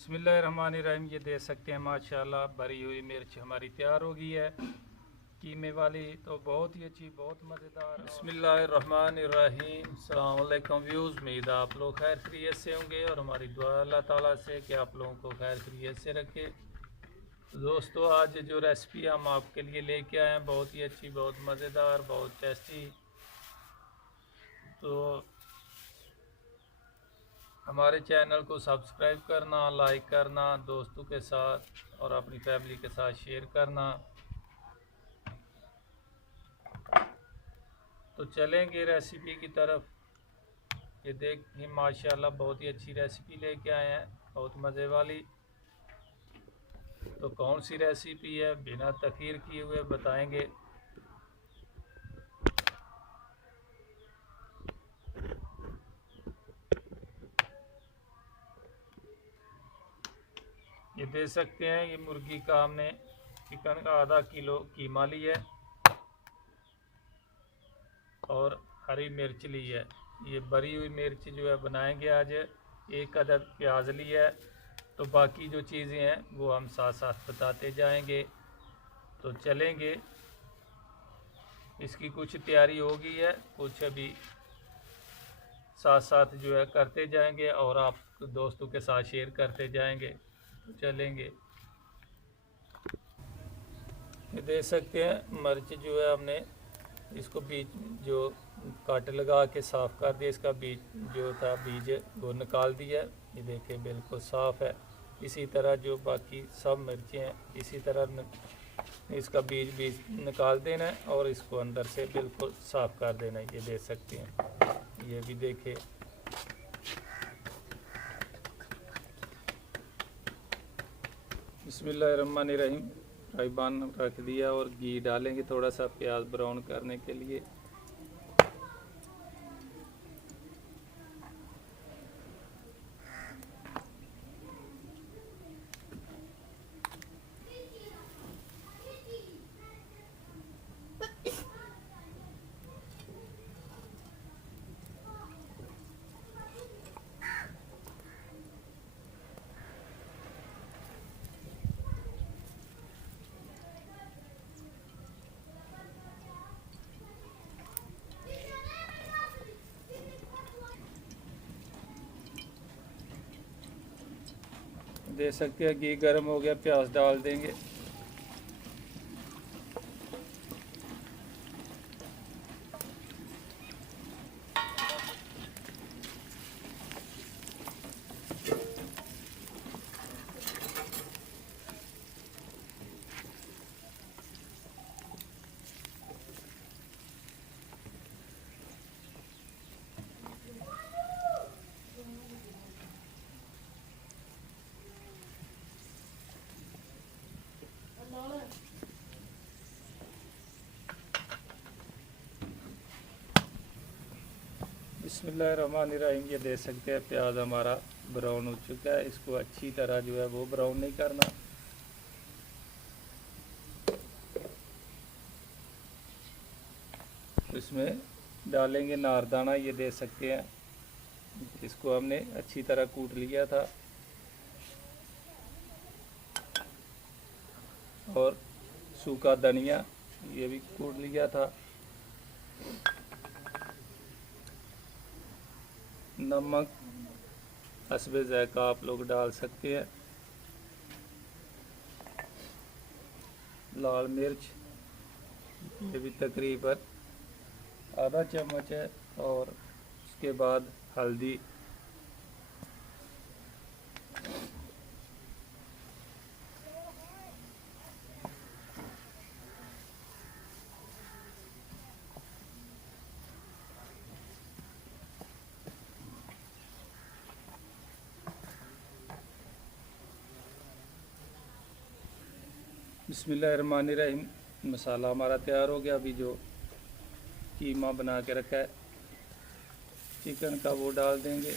बिस्मिल्लाहिर्रहमानिर्रहीम। ये देख सकते हैं माशाल्लाह भरी हुई मिर्च हमारी तैयार हो गई है कीमे वाली, तो बहुत ही अच्छी, बहुत मज़ेदार। बिस्मिल्लाहिर्रहमानिर्रहीम। अस्सलाम वालेकुम व्यूज़, उम्मीद है आप लोग खैर खैरियत से होंगे और हमारी दुआ अल्लाह ताला से कि आप लोगों को खैर खैरियत से रखे। तो दोस्तों, आज जो रेसिपी हम आपके लिए लेके आए हैं बहुत ही अच्छी, बहुत मज़ेदार, बहुत टेस्टी। तो हमारे चैनल को सब्सक्राइब करना, लाइक करना, दोस्तों के साथ और अपनी फैमिली के साथ शेयर करना। तो चलेंगे रेसिपी की तरफ। ये देखिए माशाल्लाह बहुत ही अच्छी रेसिपी लेके आए हैं, बहुत मज़े वाली। तो कौन सी रेसिपी है बिना तखीर किए हुए बताएंगे। ये देख सकते हैं, ये मुर्गी का हमने चिकन का आधा किलो कीमा लिया है और हरी मिर्च ली है। ये भरी हुई मिर्च जो है बनाएंगे आज। एक अदद प्याज लिया है। तो बाकी जो चीज़ें हैं वो हम साथ साथ बताते जाएंगे। तो चलेंगे, इसकी कुछ तैयारी हो गई है, कुछ अभी साथ साथ जो है करते जाएंगे और आप दोस्तों के साथ शेयर करते जाएंगे। तो चलेंगे। ये देख सकते हैं मिर्च जो है हमने इसको बीज जो काट लगा के साफ़ कर दिया, इसका बीज जो था बीज वो निकाल दिया। ये देखिए बिल्कुल साफ़ है। इसी तरह जो बाकी सब मिर्चें हैं इसी तरह इसका बीज निकाल देना है और इसको अंदर से बिल्कुल साफ़ कर देना है। ये देख सकते हैं, ये भी देखे। बिस्मिल्लाहिर्रहमानिर्रहीम। फ्राई पैन रख दिया और घी डालेंगे थोड़ा सा प्याज ब्राउन करने के लिए। दे सकते हैं, घी गर्म हो गया, प्याज डाल देंगे। बिस्मिल्लाहिर्रहमानिर्रहीम। ये देख सकते हैं प्याज हमारा ब्राउन हो चुका है। इसको अच्छी तरह जो है वो ब्राउन नहीं करना। इसमें डालेंगे नारदाना। ये देख सकते हैं, इसको हमने अच्छी तरह कूट लिया था और सूखा धनिया ये भी कूट लिया था। नमक हस्बे ज़ायक़ा आप लोग डाल सकते हैं। लाल मिर्च ये भी तकरीबन आधा चम्मच है और उसके बाद हल्दी। बिस्मिल्लाहिर्रहमानिर्रहीम। मसाला हमारा तैयार हो गया। अभी जो कीमा बना के रखा है चिकन का वो डाल देंगे।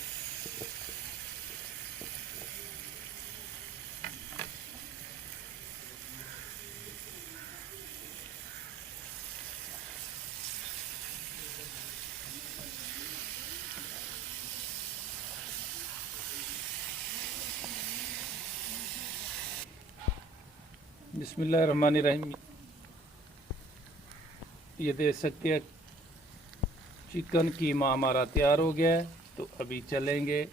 बिस्मिल्लाहिर्रहमानिर्रहीम। ये देख सकते हैं चिकन कीमा हमारा तैयार हो गया है। तो अभी चलेंगे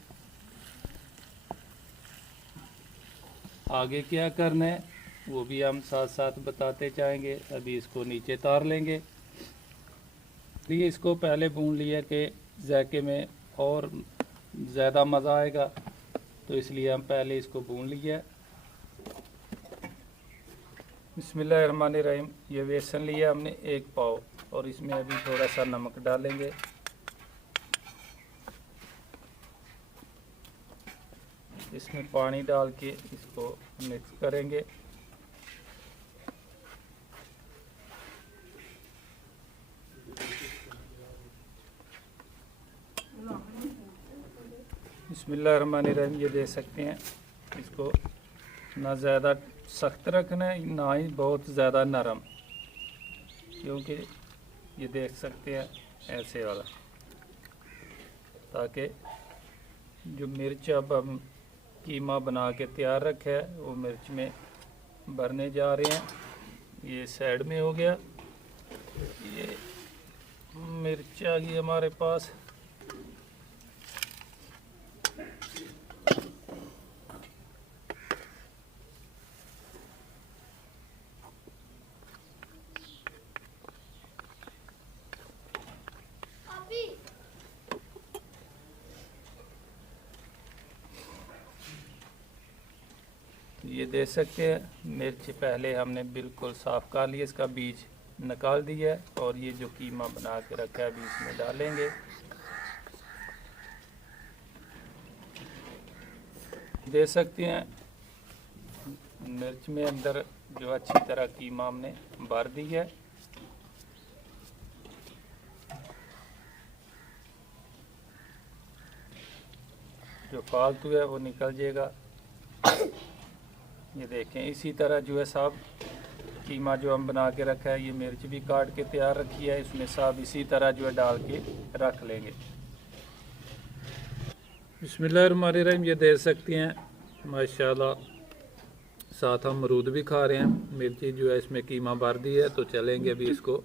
आगे क्या करना है वो भी हम साथ साथ बताते जाएंगे। अभी इसको नीचे तार लेंगे। ये इसको पहले भून लिया कि जायके में और ज़्यादा मज़ा आएगा, तो इसलिए हम पहले इसको भून लिया। बिस्मिल्लाहिर्रहमानिर्रहीम। ये बेसन लिया हमने 1 पाव और इसमें अभी थोड़ा सा नमक डालेंगे। इसमें पानी डाल के इसको मिक्स करेंगे। बिस्मिल्लाहिर्रहमानिर्रहीम। ये देख सकते हैं इसको ना ज़्यादा सख्त रखना है ना ही बहुत ज़्यादा नरम, क्योंकि ये देख सकते हैं ऐसे वाला, ताकि जो मिर्च अब हम कीमा बना के तैयार रखा है वो मिर्च में भरने जा रहे हैं। ये साइड में हो गया। ये मिर्च आ गई हमारे पास। ये देख सकते हैं मिर्च पहले हमने बिल्कुल साफ़ कर लिया, इसका बीज निकाल दिया है और ये जो कीमा बना के रखा है अभी इसमें डालेंगे। देख सकते हैं मिर्च में अंदर जो अच्छी तरह कीमा हमने भर दी है। जो फालतू है वो निकल जाएगा। ये देखें इसी तरह जो है साहब कीमा जो हम बना के रखा है, ये मिर्च भी काट के तैयार रखी है, इसमें साहब इसी तरह जो है डाल के रख लेंगे। बिस्मिल्लाहिर्रहमानिर्रहीम। ये देख सकते हैं माशाल्लाह साथ हम अमरूद भी खा रहे हैं। मिर्ची जो है इसमें कीमा भर दी है। तो चलेंगे अभी इसको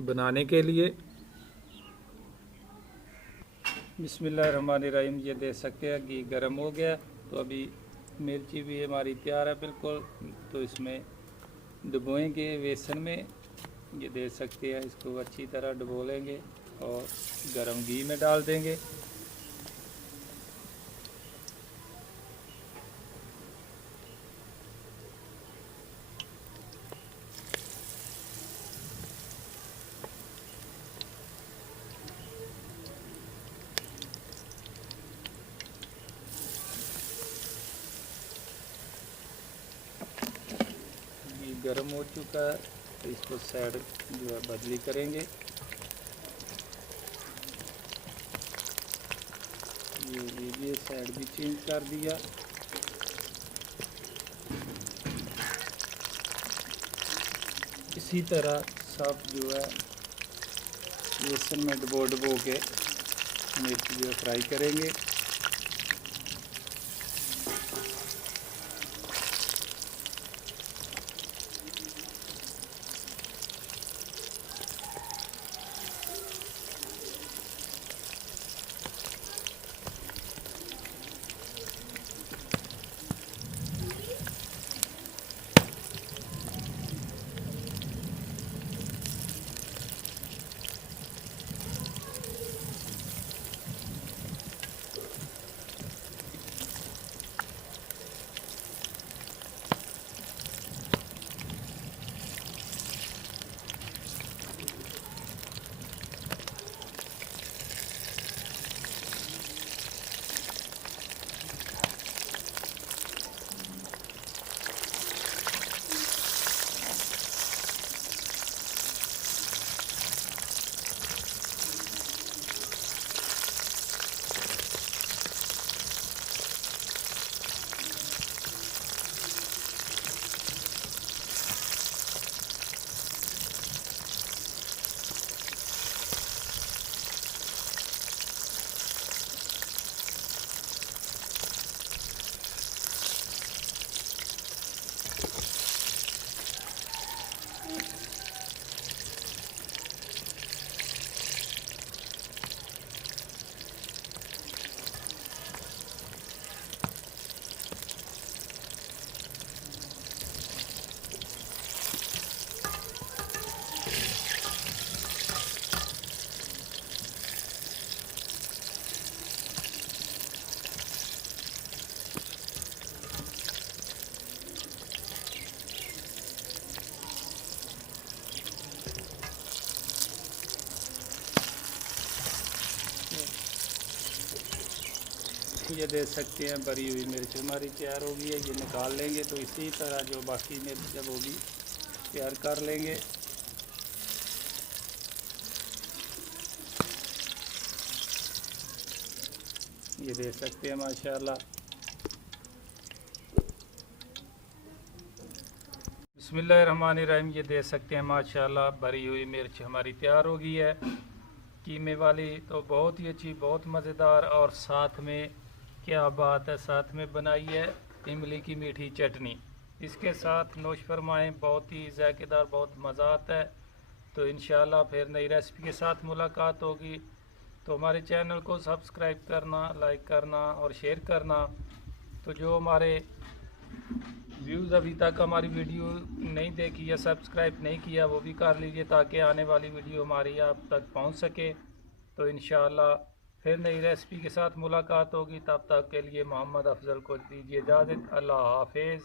बनाने के लिए। बिस्मिल्लाहिर्रहमानिर्रहीम। ये देख सकते हैं घी गर्म हो गया, तो अभी मिर्ची भी हमारी तैयार है बिल्कुल। तो इसमें डुबोएंगे बेसन में। ये देख सकते हैं इसको अच्छी तरह डुबो लेंगे और गरम घी में डाल देंगे। गर्म हो चुका है, तो इसको साइड जो है बदली करेंगे। ये लीजिए साइड भी चेंज कर दिया। इसी तरह सब जो है बेसन में डुबो के मिर्च जो फ्राई करेंगे। ये देख सकते हैं भरी हुई मिर्च हमारी तैयार होगी है। ये निकाल लेंगे तो इसी तरह जो बाकी मिर्च जब होगी तैयार कर लेंगे। ये देख सकते हैं माशाल्लाह। बिस्मिल्लाहिर्रहमानिर्रहीम। ये देख सकते हैं माशाल्लाह भरी हुई मिर्च हमारी तैयार हो गई है कीमे वाली। तो बहुत ही अच्छी, बहुत मज़ेदार, और साथ में क्या बात है, साथ में बनाई है इमली की मीठी चटनी। इसके साथ नोश फरमाएँ, बहुत ही जायकेदार, बहुत मज़ा आता है। तो इंशाल्लाह फिर नई रेसिपी के साथ मुलाकात होगी। तो हमारे चैनल को सब्सक्राइब करना, लाइक करना और शेयर करना। तो जो हमारे व्यूज़ अभी तक हमारी वीडियो नहीं देखी या सब्सक्राइब नहीं किया वो भी कर लीजिए, ताकि आने वाली वीडियो हमारी आप तक पहुंच सके। तो इंशाल्लाह फिर नई रेसिपी के साथ मुलाकात होगी। तब तक के लिए मोहम्मद अफजल को दीजिए इजाज़त। अल्लाह हाफिज़।